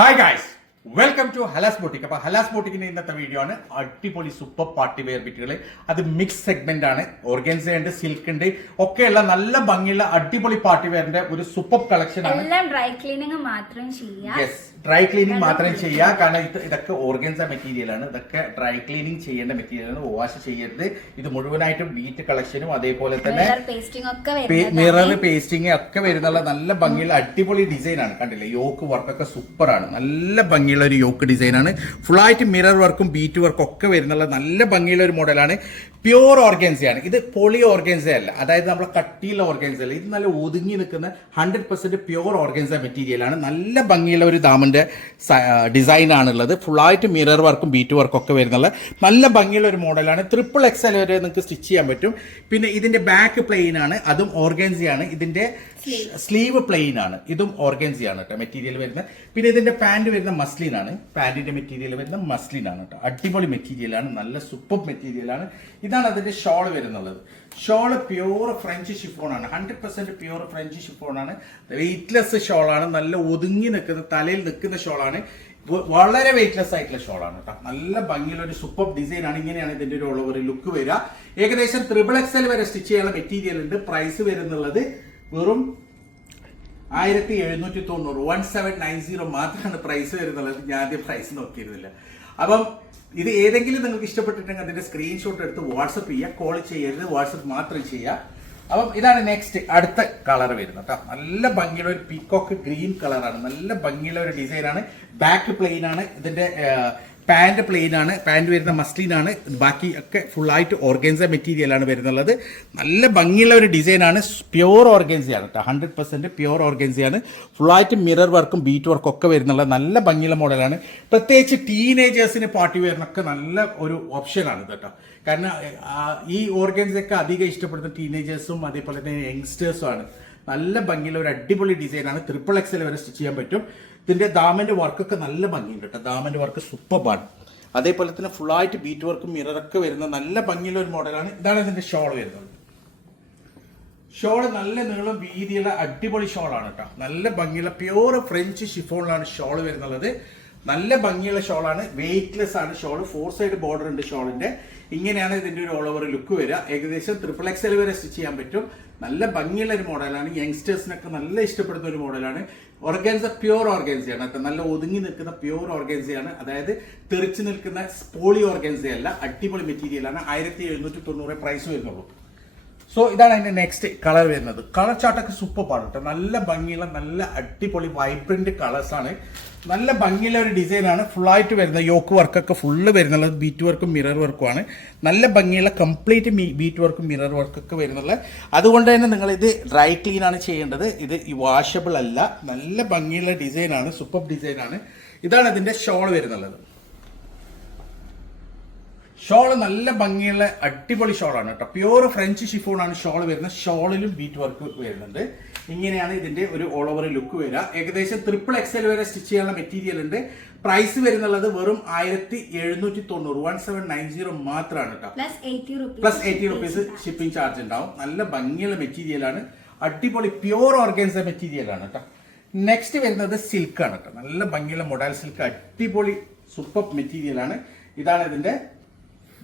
Hi guys, welcome to Halas boutique. അപ്പൊ ഹലാസ് ബോട്ടിക്കിന്റെ ഇന്നത്തെ video ആണ് അടിപൊളി സൂപ്പർ പാർട്ടി വെയർ ബിറ്റുകൾ. അത് മിക്സ് സെഗ്മെന്റ് ആണ്. ഓർഗൻസ ഉണ്ട്, സിൽക്ക് ഉണ്ട്, ഒക്കെയുള്ള നല്ല ഭംഗിയുള്ള അടിപൊളി പാർട്ടി വെയറിന്റെ ഒരു സൂപ്പർ കളക്ഷൻ ആണ്. എല്ലാം ഡ്രൈ ക്ലീനിങ് മാത്രം ചെയ്യാം. യെസ്, ഡ്രൈ ക്ലീനിങ് മാത്രം ചെയ്യുക. കാരണം ഇതൊക്കെ ഓർഗൻസ മെറ്റീരിയൽ ആണ്. ഇതൊക്കെ ഡ്രൈ ക്ലീനിങ് ചെയ്യേണ്ട മെറ്റീരിയൽ ആണ്, വാഷ് ചെയ്യരുത്. ഇത് മുഴുവനായിട്ടും ബീറ്റ് കളക്ഷനും അതേപോലെ തന്നെ മിറർ പേസ്റ്റിംഗ് ഒക്കെ വരുന്നുള്ള നല്ല ഭംഗിയുള്ള അടിപൊളി ഡിസൈൻ ആണ്. കണ്ടില്ലേ, യോക്ക് വർക്കൊക്കെ സൂപ്പർ ആണ്. നല്ല ഭംഗിയുള്ള ഒരു യോക്ക് ഡിസൈൻ ആണ്. ഫുള്ളായിട്ട് മിറർ വർക്കും ബീറ്റ് വർക്കും ഒക്കെ വരുന്നുള്ള നല്ല ഭംഗിയുള്ള ഒരു മോഡലാണ്. പ്യൂർ ഓർഗൻസയാണ്. ഇത് പോളി ഓർഗൻസ അല്ല, അതായത് നമ്മളെ കട്ടിയുള്ള ഓർഗൻസ അല്ല. ഇത് നല്ല ഒതുങ്ങി നിൽക്കുന്ന 100% പ്യൂർ ഓർഗൻസ മെറ്റീരിയൽ ആണ്. നല്ല ഭംഗിയുള്ള ഒരു ദാമന്റെ ഡിസൈൻ ആണുള്ളത്. ഫുള്ളായിട്ട് മിറർ വർക്കും ബീറ്റ് വർക്കും ഒക്കെ വരുന്നുള്ള നല്ല ഭംഗിയുള്ള ഒരു മോഡലാണ്. XXL വരെ നിങ്ങൾക്ക് സ്റ്റിച്ച് ചെയ്യാൻ പറ്റും. പിന്നെ ഇതിന്റെ ബാക്ക് പ്ലെയിൻ ആണ്, അതും ഓർഗൻസയാണ്. ഇതിന്റെ സ്ലീവ് പ്ലെയിൻ ആണ്, ഇതും ഓർഗൻസയാണ് കേട്ടോ മെറ്റീരിയൽ വരുന്നത്. പിന്നെ ഇതിന്റെ പാന്റ് വരുന്ന മസ്ലിൻ ആണ്. പാന്റിന്റെ മെറ്റീരിയൽ വരുന്ന മസ്ലിൻ ആണ് കേട്ടോ. അടിപൊളി മെറ്റീരിയൽ ആണ്, നല്ല സൂപ്പർ മെറ്റീരിയൽ ആണ്. ഇതാണ് അതിന്റെ ഷോൾ വരുന്നത്. ഷോള് പ്യൂർ ഫ്രഞ്ച് ഷിഫോൺ ആണ്. 100% പ്യൂർ ഫ്രഞ്ച് ഷിഫോൺ ആണ്. വെയിറ്റ്ലെസ് ഷോളാണ്. നല്ല ഒതുങ്ങി നിൽക്കുന്ന, തലയിൽ നിൽക്കുന്ന ഷോളാണ്. വളരെ വെയിറ്റ്ലെസ് ആയിട്ടുള്ള ഷോളാണ് കേട്ടോ. നല്ല ഭംഗിയുള്ള ഒരു സൂപ്പർ ഡിസൈൻ ആണ്. ഇങ്ങനെയാണ് ഇതിന്റെ ഒരു ഓവർ ലുക്ക് വരിക. ഏകദേശം XXL വരെ സ്റ്റിച്ച് ചെയ്യാനുള്ള മെറ്റീരിയൽ ഉണ്ട്. പ്രൈസ് വരുന്നുള്ളത് വെറും 1790, 1790 മാത്രമാണ് പ്രൈസ് വരുന്നുള്ളത്. ഞാൻ ആദ്യം പ്രൈസ് നോക്കിയിരുന്നില്ല. അപ്പം ഇത് ഏതെങ്കിലും നിങ്ങൾക്ക് ഇഷ്ടപ്പെട്ടിട്ടുണ്ടെങ്കിൽ അതിന്റെ സ്ക്രീൻഷോട്ട് എടുത്ത് വാട്സപ്പ് ചെയ്യുക. കോൾ ചെയ്യരുത്, വാട്സപ്പ് മാത്രം ചെയ്യുക. അപ്പം ഇതാണ് നെക്സ്റ്റ് അടുത്ത കളർ വരുന്നത് കേട്ടോ. നല്ല ഭംഗിയുള്ള ഒരു പീക്കോക്ക് ഗ്രീൻ കളറാണ്. നല്ല ഭംഗിയുള്ള ഒരു ഡിസൈൻ ആണ്. ബാക്ക് പ്ലെയിൻ ആണ്. ഇതിന്റെ പാന്റ് പ്ലെയിൻ ആണ്. പാന്റ് വരുന്ന മസ്ലിൻ ആണ്. ബാക്കി ഒക്കെ ഫുള്ളായിട്ട് ഓർഗൻസ മെറ്റീരിയൽ ആണ് വരുന്നുള്ളത്. നല്ല ഭംഗിയുള്ള ഒരു ഡിസൈൻ ആണ്. പ്യൂർ ഓർഗൻസയാണ് കേട്ടോ. 100% പ്യൂർ ഓർഗൻസയാണ്. ഫുള്ളായിട്ട് മിറർ വർക്കും ബീറ്റ് വർക്കും ഒക്കെ വരുന്നുള്ള നല്ല ഭംഗിയുള്ള മോഡലാണ്. പ്രത്യേകിച്ച് ടീനേജേഴ്സിന് പാർട്ടി വെയറിനൊക്കെ നല്ല ഒരു ഓപ്ഷനാണ് കേട്ടോ. കാരണം ഈ ഓർഗൻസൊക്കെ അധികം ഇഷ്ടപ്പെടുന്ന ടീനേജേഴ്സും അതേപോലെ തന്നെ യങ്സ്റ്റേഴ്സും ആണ്. നല്ല ഭംഗിയുള്ള ഒരു അടിപൊളി ഡിസൈനാണ്. XXL വരെ സ്റ്റിച്ച് ചെയ്യാൻ പറ്റും. ഇതിന്റെ ദാമന്റെ വർക്കൊക്കെ നല്ല ഭംഗിയുണ്ട് കേട്ടോ. ദാമന്റെ വർക്ക് സൂപ്പറാണ്. അതേപോലെ തന്നെ ഫുള്ളായിട്ട് ബീറ്റ് വർക്കും മിററൊക്കെ വരുന്ന നല്ല ഭംഗിയുള്ള ഒരു മോഡലാണ്. ഇതാണ് ഇതിന്റെ ഷോൾ വരുന്നത്. ഷോള് നല്ല നീളം വീതിയുള്ള അടിപൊളി ഷോളാണ് കേട്ടോ. നല്ല ഭംഗിയുള്ള പ്യൂർ ഫ്രഞ്ച് ഷിഫോണിലാണ് ഷോള് വരുന്നുള്ളത്. നല്ല ഭംഗിയുള്ള ഷോളാണ്. വെയിറ്റ്ലെസ് ആണ് ഷോള്. 4 സൈഡ് ബോർഡർ ഉണ്ട് ഷോളിന്റെ. ഇങ്ങനെയാണ് ഇതിന്റെ ഒരു ഓൾ ഓവർ ലുക്ക് വരിക. ഏകദേശം XXL വരെ സ്റ്റിച്ച് ചെയ്യാൻ പറ്റും. നല്ല ഭംഗിയുള്ള ഒരു മോഡലാണ്. യങ്സ്റ്റേഴ്സിനൊക്കെ നല്ല ഇഷ്ടപ്പെടുന്ന ഒരു മോഡലാണ്. ഓർഗൻസ പ്യൂർ ഓർഗൻസയാണ്. നല്ല ഒതുങ്ങി നിൽക്കുന്ന പ്യൂർ ഓർഗൻസയാണ്. അതായത് തെറിച്ച് നിൽക്കുന്ന പോളി ഓർഗൻസയല്ല. അടിപൊളി മെറ്റീരിയലാണ്. 1790 പ്രൈസ് വരുന്നുള്ളൂ. സോ ഇതാണ് അതിന്റെ നെക്സ്റ്റ് കളർ വരുന്നത്. കളർ ചാർട്ടൊക്കെ സൂപ്പർ ആണ് കേട്ടോ. നല്ല ഭംഗിയുള്ള നല്ല അടിപൊളി വൈബ്രന്റ് കളേഴ്സ് ആണ്. നല്ല ഭംഗിയുള്ള ഒരു ഡിസൈൻ ആണ്. ഫുള്ളായിട്ട് വരുന്ന യോക്ക് വർക്കൊക്കെ ഫുള്ള് വരുന്നുള്ളത് ബീറ്റ് വർക്കും മിറർ വർക്കും ആണ്. നല്ല ഭംഗിയുള്ള കംപ്ലീറ്റ് ബീറ്റ് വർക്കും മിറർ വർക്കൊക്കെ വരുന്നുള്ളത്. അതുകൊണ്ട് തന്നെ നിങ്ങൾ ഇത് ഡ്രൈ ക്ലീൻ ആണ് ചെയ്യേണ്ടത്. ഇത് വാഷബിൾ അല്ല. നല്ല ഭംഗിയുള്ള ഡിസൈൻ ആണ്. സൂപ്പർ ഡിസൈൻ ആണ്. ഇതാണ് ഇതിന്റെ ഷോൾ വരുന്നുള്ളത്. ഷോള് നല്ല ഭംഗിയുള്ള അടിപൊളി ഷോളാണ് കേട്ടോ. പ്യൂർ ഫ്രഞ്ച് ഷിഫോൺ ആണ് ഷോൾ വരുന്നത്. ഷോളിലും ബീറ്റ് വർക്ക് വരുന്നുണ്ട്. ഇങ്ങനെയാണ് ഇതിന്റെ ഒരു ഓൾ ഓവർ ലുക്ക് വരിക. ഏകദേശം XXL വരെ സ്റ്റിച്ച് ചെയ്യാനുള്ള മെറ്റീരിയൽ ഉണ്ട്. പ്രൈസ് വരുന്നുള്ളത് വെറും 1790, 1790 മാത്രമാണ് കേട്ടോ. പ്ലസ് 80 റുപ്പീസ് ഷിപ്പിംഗ് ചാർജ് ഉണ്ടാവും. നല്ല ഭംഗിയുള്ള മെറ്റീരിയൽ ആണ്. അടിപൊളി പ്യൂർ ഓർഗൻസ മെറ്റീരിയൽ ആണ് കേട്ടോ. നെക്സ്റ്റ് വരുന്നത് സിൽക്ക് ആണ് കേട്ടോ. നല്ല ഭംഗിയുള്ള മൊഡാൽ സിൽക്ക് അടിപൊളി സൂപ്പർ മെറ്റീരിയൽ ആണ്. ഇതാണ് ഇതിന്റെ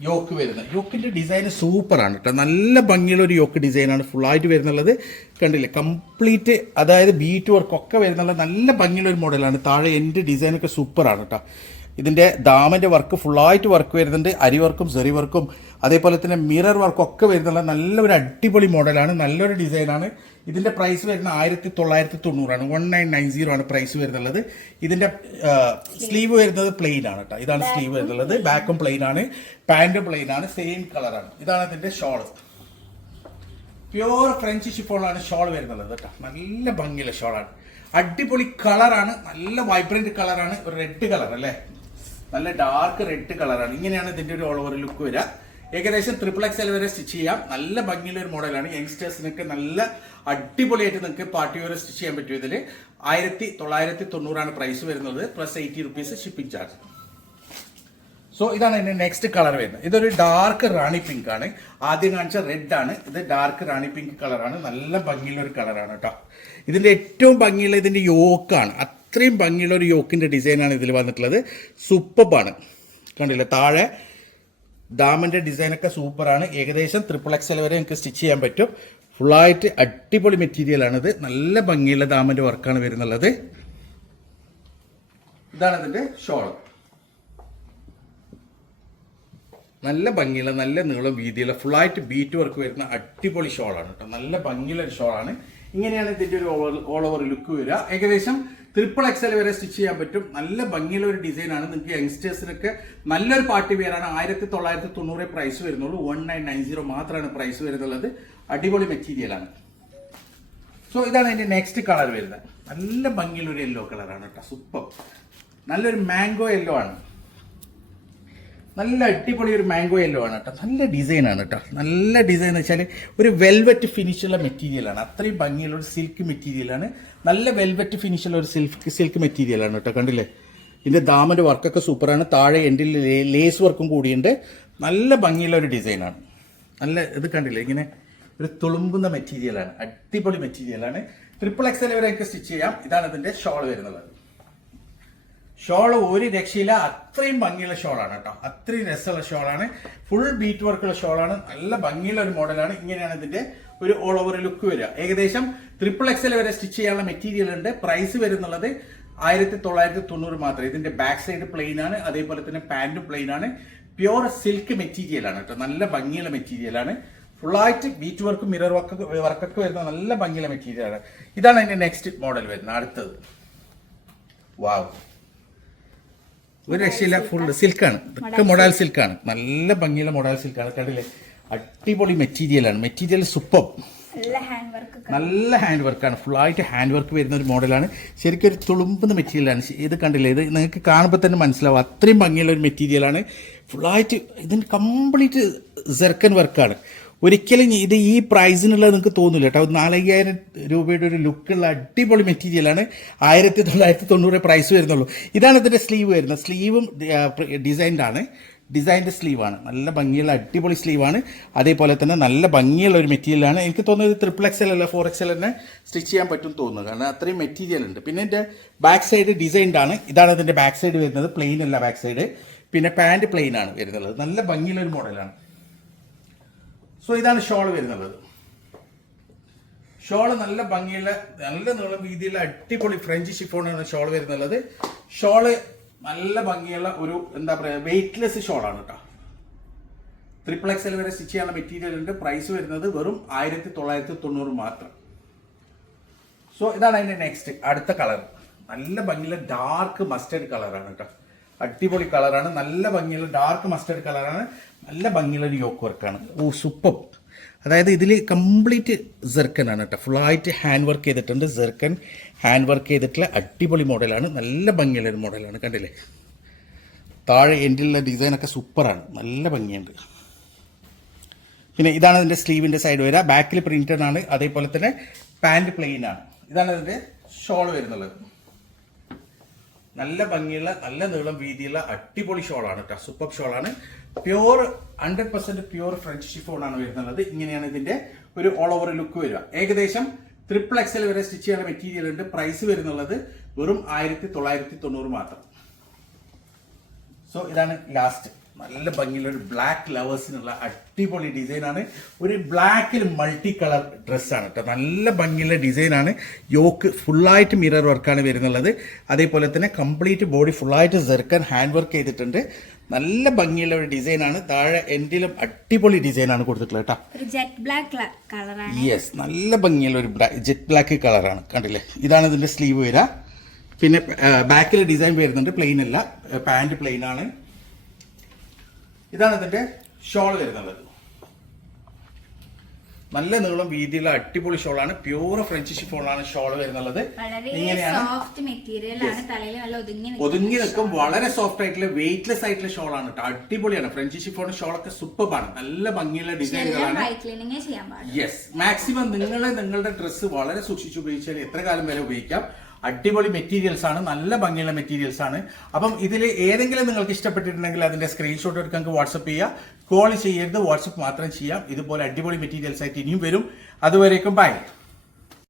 യോക്ക് വരുന്നത്. യോക്കിന്റെ ഡിസൈൻ സൂപ്പർ ആണ് കേട്ടോ. നല്ല ഭംഗിയുള്ള ഒരു യോക്ക് ഡിസൈനാണ് ഫുള്ളായിട്ട് വരുന്നുള്ളത്. കണ്ടില്ലേ, കംപ്ലീറ്റ് അതായത് ബീറ്റ് വർക്ക് ഒക്കെ വരുന്നുള്ള നല്ല ഭംഗിയുള്ള ഒരു മോഡലാണ്. താഴെ എൻ്റെ ഡിസൈനൊക്കെ സൂപ്പറാണ് കേട്ടോ. ഇതിന്റെ ദാമന്റെ വർക്ക് ഫുള്ളായിട്ട് വർക്ക് വരുന്നുണ്ട്. അരി വർക്കും സെറി വർക്കും അതേപോലെ തന്നെ മിറർ വർക്കും ഒക്കെ വരുന്നുള്ള നല്ലൊരു അടിപൊളി മോഡലാണ്. നല്ലൊരു ഡിസൈനാണ്. ഇതിന്റെ പ്രൈസ് വരുന്ന 1990 1990 ആണ് പ്രൈസ് വരുന്നുള്ളത്. ഇതിന്റെ സ്ലീവ് വരുന്നത് പ്ലെയിൻ ആണ് കേട്ടോ. ഇതാണ് സ്ലീവ് വരുന്നുള്ളത്. ബാക്കും പ്ലെയിൻ ആണ്, പാന്റും പ്ലെയിൻ ആണ്, സെയിം കളറാണ്. ഇതാണ് ഇതിന്റെ ഷോൾ. പ്യൂർ ഫ്രഞ്ച് ഷിഫോണാണ് ഷോൾ വരുന്നുള്ളത് കേട്ടോ. നല്ല ഭംഗിയുള്ള ഷോളാണ്. അടിപൊളി കളറാണ്. നല്ല വൈബ്രന്റ് കളറാണ്. ഒരു റെഡ് കളർ അല്ലേ, നല്ല ഡാർക്ക് റെഡ് കളറാണ്. ഇങ്ങനെയാണ് ഇതിന്റെ ഒരു ഓൾ ഓവർ ലുക്ക് വരിക. ഏകദേശം XXL വരെ സ്റ്റിച്ച് ചെയ്യാം. നല്ല ഭംഗിയുള്ള ഒരു മോഡലാണ്. യങ്സ്റ്റേഴ്സിനൊക്കെ നല്ല അടിപൊളിയായിട്ട് നിങ്ങൾക്ക് പാർട്ടി വെയർ സ്റ്റിച്ച് ചെയ്യാൻ പറ്റും. ഇതിൽ 1990 ആണ് പ്രൈസ് വരുന്നത്. Plus 80 rupees shipping charge. So ഇതാണ് ഇതിന്റെ നെക്സ്റ്റ് കളർ വരുന്നത്. ഇതൊരു ഡാർക്ക് റാണി പിങ്ക് ആണ്. ആദ്യം കാണിച്ച റെഡ് ആണ്. ഇത് ഡാർക്ക് റാണി പിങ്ക് കളറാണ്. നല്ല ഭംഗിയുള്ള ഒരു കളറാണ് കേട്ടോ. ഇതിന്റെ ഏറ്റവും ഭംഗിയുള്ള ഇതിന്റെ യോക്കാണ്. അത്രയും ഭംഗിയുള്ള ഒരു യോക്കിൻ്റെ ഡിസൈനാണ് ഇതിൽ വന്നിട്ടുള്ളത്. സൂപ്പറാണ്, കണ്ടില്ല താഴെ ദാമൻ്റെ ഡിസൈനൊക്കെ സൂപ്പറാണ്. ഏകദേശം XXL വരെ നിങ്ങൾക്ക് സ്റ്റിച്ച് ചെയ്യാൻ പറ്റും. ഫുള്ളായിട്ട് അടിപൊളി മെറ്റീരിയലാണിത്. നല്ല ഭംഗിയുള്ള ദാമൻ്റെ വർക്കാണ് വരുന്നുള്ളത്. ഇതാണ് ഇതിൻ്റെ ഷോള്. നല്ല ഭംഗിയുള്ള നല്ല നീളം വീതിയുള്ള ഫുള്ളായിട്ട് ബീറ്റ് വർക്ക് വരുന്ന അടിപൊളി ഷോളാണ് കേട്ടോ. നല്ല ഭംഗിയുള്ള ഒരു ഷോളാണ്. ഇങ്ങനെയാണ് ഇതിൻ്റെ ഒരു ഓൾ ഓവർ ലുക്ക് വരിക. ഏകദേശം XXL വരെ സ്റ്റിച്ച് ചെയ്യാൻ പറ്റും. നല്ല ഭംഗിയുള്ള ഒരു ഡിസൈനാണ്. നിങ്ങൾക്ക് യങ്സ്റ്റേഴ്സിനൊക്കെ നല്ലൊരു പാർട്ടി വെയറാണ്. 1990 പ്രൈസ് വരുന്നുള്ളൂ. 1990 മാത്രമാണ് പ്രൈസ് വരുന്നുള്ളത്. അടിപൊളി മെറ്റീരിയലാണ്. സോ ഇതാണ് അതിൻ്റെ നെക്സ്റ്റ് കളർ വരുന്നത്. നല്ല ഭംഗിയുള്ള ഒരു യെല്ലോ കളറാണ് കേട്ടോ. സൂപ്പർ, നല്ലൊരു മാംഗോ യെല്ലോ ആണ്. നല്ല അടിപൊളി ഒരു മാംഗോ യെല്ലോ ആണ് കേട്ടോ. നല്ല ഡിസൈനാണ് കേട്ടോ. നല്ല ഡിസൈൻ എന്ന് വെച്ചാൽ ഒരു വെൽവെറ്റ് ഫിനിഷുള്ള മെറ്റീരിയലാണ്. അത്രയും ഭംഗിയുള്ള ഒരു സിൽക്ക് മെറ്റീരിയലാണ്. നല്ല വെൽവെറ്റ് ഫിനിഷുള്ള ഒരു സിൽക്ക് മെറ്റീരിയലാണ് കേട്ടോ. കണ്ടില്ലേ, ഇതിൻ്റെ ദാമൻ്റെ വർക്കൊക്കെ സൂപ്പറാണ്. താഴെ എൻഡിൽ ലേസ് വർക്കും കൂടിയുണ്ട്. നല്ല ഭംഗിയുള്ള ഒരു ഡിസൈനാണ്. നല്ല ഇത് കണ്ടില്ലേ, ഇങ്ങനെ ഒരു തുളുമ്പുന്ന മെറ്റീരിയലാണ്. അടിപൊളി മെറ്റീരിയലാണ്. XXL വരെയൊക്കെ സ്റ്റിച്ച് ചെയ്യാം. ഇതാണ് ഇതിൻ്റെ ഷോൾ വരുന്നത്. ഷോൾ ഒരു രക്ഷയില്ല, അത്രയും ഭംഗിയുള്ള ഷോളാണ് കേട്ടോ. അത്രയും രസമുള്ള ഷോളാണ്. ഫുൾ ബീറ്റ് വർക്കുള്ള ഷോളാണ്. നല്ല ഭംഗിയുള്ള ഒരു മോഡലാണ്. ഇങ്ങനെയാണ് ഇതിന്റെ ഒരു ഓൾ ഓവർ ലുക്ക് വരിക. ഏകദേശം XXL വരെ സ്റ്റിച്ച് ചെയ്യാനുള്ള മെറ്റീരിയൽ ഉണ്ട്. പ്രൈസ് വരുന്നുള്ളത് 1990 മാത്രം. ഇതിന്റെ ബാക്ക് സൈഡ് പ്ലെയിൻ ആണ്. അതേപോലെ തന്നെ പാന്റും പ്ലെയിൻ ആണ്. പ്യുവർ സിൽക്ക് മെറ്റീരിയൽ ആണ് കേട്ടോ. നല്ല ഭംഗിയുള്ള മെറ്റീരിയലാണ്. ഫുള്ളായിട്ട് ബീറ്റ് വർക്കും മിറർ വർക്കൊക്കെ വരുന്ന നല്ല ഭംഗിയുള്ള മെറ്റീരിയലാണ്. ഇതാണ് അതിന്റെ നെക്സ്റ്റ് മോഡൽ വരുന്നത്. അടുത്തത് വാവ്, ഒരു രക്ഷയില്ല, ഫുൾ സിൽക്കാണ്. ഇതൊക്കെ മൊഡാൽ സിൽക്കാണ്. നല്ല ഭംഗിയുള്ള മൊഡാൽ സിൽക്കാണ്. കണ്ടില്ലേ, അടിപൊളി മെറ്റീരിയലാണ്. മെറ്റീരിയൽ സൂപ്പർ, നല്ല ഹാൻഡ് വർക്കാണ്. ഫുള്ളായിട്ട് ഹാൻഡ് വർക്ക് വരുന്ന ഒരു മോഡലാണ്. ശരിക്കും ഒരു തുളുമ്പുന്ന മെറ്റീരിയലാണ്. ഇത് കണ്ടില്ലേ, ഇത് നിങ്ങൾക്ക് കാണുമ്പോൾ തന്നെ മനസ്സിലാവും. അത്രയും ഭംഗിയുള്ള ഒരു മെറ്റീരിയലാണ്. ഫുള്ളായിട്ട് ഇതിന് കംപ്ലീറ്റ് സെർക്കൻ വർക്കാണ്. ഒരിക്കലും ഇത് ഈ പ്രൈസിനുള്ളത് നിങ്ങൾക്ക് തോന്നില്ല കേട്ടോ. 4000 രൂപയുടെ ഒരു ലുക്കുള്ള അടിപൊളി മെറ്റീരിയലാണ്. 1990 പ്രൈസ് വരുന്നുള്ളൂ. ഇതാണ് ഇതിൻ്റെ സ്ലീവ് വരുന്നത്. സ്ലീവും ഡിസൈൻഡ് സ്ലീവാണ്. നല്ല ഭംഗിയുള്ള അടിപൊളി സ്ലീവാണ്. അതേപോലെ തന്നെ നല്ല ഭംഗിയുള്ള ഒരു മെറ്റീരിയലാണ്. എനിക്ക് തോന്നുന്നത് XXL അല്ല 4XL തന്നെ സ്റ്റിച്ച് ചെയ്യാൻ പറ്റും തോന്നുന്നു. കാരണം അത്രയും മെറ്റീരിയൽ ഉണ്ട്. പിന്നെ എൻ്റെ ബാക്ക് സൈഡ് ഡിസൈൻഡ് ആണ്. ഇതാണ് ഇതിൻ്റെ ബാക്ക് സൈഡ് വരുന്നത്. പ്ലെയിൻ അല്ല ബാക്ക് സൈഡ്. പിന്നെ പാൻറ് പ്ലെയിൻ ആണ് വരുന്നത്. നല്ല ഭംഗിയുള്ള ഒരു മോഡലാണ്. സോ ഇതാണ് ഷോൾ വരുന്നത്. ഷോള് നല്ല ഭംഗിയുള്ള നല്ല നീളം വീതിയുള്ള അടിപൊളി ഫ്രഞ്ച് ഷിഫോണാണ് ഷോൾ വരുന്നുള്ളത്. ഷോള് നല്ല ഭംഗിയുള്ള ഒരു എന്താ പറയുക വെയ്റ്റ്ലെസ് ഷോളാണ് കേട്ടോ. XXL വരെ സ്റ്റിച്ച് ചെയ്യാനുള്ള മെറ്റീരിയൽ ഉണ്ട്. പ്രൈസ് വരുന്നത് വെറും 1990 മാത്രം. സോ ഇതാണ് അതിന്റെ നെക്സ്റ്റ് അടുത്ത കളർ. നല്ല ഭംഗിയുള്ള ഡാർക്ക് മസ്റ്റേർഡ് കളറാണ് കേട്ടോ. അടിപൊളി കളറാണ്. നല്ല ഭംഗിയുള്ള ഡാർക്ക് മസ്റ്റേർഡ് കളറാണ്. നല്ല ഭംഗിയുള്ള ഒരു യോക്ക് വർക്കാണ്. ഓ സൂപ്പർ. അതായത് ഇതിൽ കംപ്ലീറ്റ് സെർക്കൻ ആണ് കേട്ടോ. ഫുള്ളായിട്ട് ഹാൻഡ് വർക്ക് ചെയ്തിട്ടുണ്ട്. സെർക്കൻ ഹാൻഡ് വർക്ക് ചെയ്തിട്ടുള്ള അടിപൊളി മോഡലാണ്. നല്ല ഭംഗിയുള്ള ഒരു മോഡലാണ്. കണ്ടില്ലേ, താഴെ എൻഡിലുള്ള ഡിസൈനൊക്കെ സൂപ്പറാണ്. നല്ല ഭംഗിയുണ്ട്. പിന്നെ ഇതാണ് ഇതിൻ്റെ സ്ലീവിൻ്റെ സൈഡ് വരിക. ബാക്കിൽ പ്രിന്റഡ് ആണ്. അതേപോലെ തന്നെ പാൻറ് പ്ലെയിൻ ആണ്. ഇതാണ് ഇതിൻ്റെ ഷോൾ വരുന്നുള്ളത്. നല്ല ഭംഗിയുള്ള നല്ല നീളം വീതിയുള്ള അടിപൊളി ഷോളാണ് കേട്ടോ. സൂപ്പർ ഷോളാണ്. പ്യൂർ 100% പ്യൂർ ഫ്രഞ്ച് ഷിഫോൺ ആണ് വരുന്നത്. ഇങ്ങനെയാണ് ഇതിന്റെ ഒരു ഓൾ ഓവർ ലുക്ക് വരിക. ഏകദേശം XXL വരെ സ്റ്റിച്ച് ചെയ്യാനുള്ള മെറ്റീരിയൽ ഉണ്ട്. പ്രൈസ് വരുന്നുള്ളത് വെറും 1990 മാത്രം. സോ ഇതാണ് ലാസ്റ്റ്. നല്ല ഭംഗിയുള്ള ഒരു ബ്ലാക്ക് ലവേഴ്സിനുള്ള അടിപൊളി ഡിസൈനാണ്. ഒരു ബ്ലാക്കിൽ മൾട്ടി കളർ ഡ്രസ്സാണ് കേട്ടോ. നല്ല ഭംഗിയുള്ള ഡിസൈനാണ്. യോക്ക് ഫുള്ളായിട്ട് മിറർ വർക്കാണ് വരുന്നുള്ളത്. അതേപോലെ തന്നെ കംപ്ലീറ്റ് ബോഡി ഫുള്ളായിട്ട് സെർക്കൻ ഹാൻഡ് വർക്ക് ചെയ്തിട്ടുണ്ട്. നല്ല ഭംഗിയുള്ള ഒരു ഡിസൈനാണ്. താഴെ എൻഡിലും അടിപൊളി ഡിസൈനാണ് കൊടുത്തിട്ടുള്ളത് കേട്ടോ. ജെറ്റ് ബ്ലാക്ക് കളറാണ്. യെസ്, നല്ല ഭംഗിയുള്ള ഒരു ജെറ്റ് ബ്ലാക്ക് കളറാണ്. കണ്ടില്ലേ, ഇതാണ് ഇതിന്റെ സ്ലീവ് വരിക. പിന്നെ ബാക്കിൽ ഡിസൈൻ വരുന്നുണ്ട്. പ്ലെയിൻ അല്ല, പാൻറ് പ്ലെയിൻ ആണ്. ഇതാണ് ഇതിന്റെ ഷോൾ വരുന്നത്. നല്ല നീളം വീതിയുള്ള അടിപൊളി ഷോളാണ്. പ്യൂർ ഫ്രഞ്ച് ഷിഫോണാണ് ഷോൾ വരുന്നത്. ഇങ്ങനെയാണ് ഒതുങ്ങി നിൽക്കും. വളരെ സോഫ്റ്റ് ആയിട്ടുള്ള വെയിറ്റ്ലെസ് ആയിട്ടുള്ള ഷോളാണ് കേട്ടോ. അടിപൊളിയാണ്. ഫ്രഞ്ച് ഷിഫോൺ ഷോളൊക്കെ സൂപ്പറാണ്. നല്ല ഭംഗിയുള്ള ഡിസൈനുകളാണ്. യെസ്, മാക്സിമം നിങ്ങളുടെ ഡ്രസ്സ് വളരെ സൂക്ഷിച്ച് ഉപയോഗിച്ചാൽ എത്ര കാലം വരെ ഉപയോഗിക്കാം. അടിപൊളി മെറ്റീരിയൽസ് ആണ്. നല്ല ഭംഗിയുള്ള മെറ്റീരിയൽസ് ആണ്. അപ്പം ഇതിൽ ഏതെങ്കിലും നിങ്ങൾക്ക് ഇഷ്ടപ്പെട്ടിട്ടുണ്ടെങ്കിൽ അതിന്റെ സ്ക്രീൻഷോട്ട് എടുക്കാൻ വാട്സപ്പ് ചെയ്യുക. കോൾ ചെയ്യരുത്, വാട്സപ്പ് മാത്രം ചെയ്യാം. ഇതുപോലെ അടിപൊളി മെറ്റീരിയൽസ് ആയിട്ട് ഇനിയും വരും. അതുവരേക്കും ബൈ.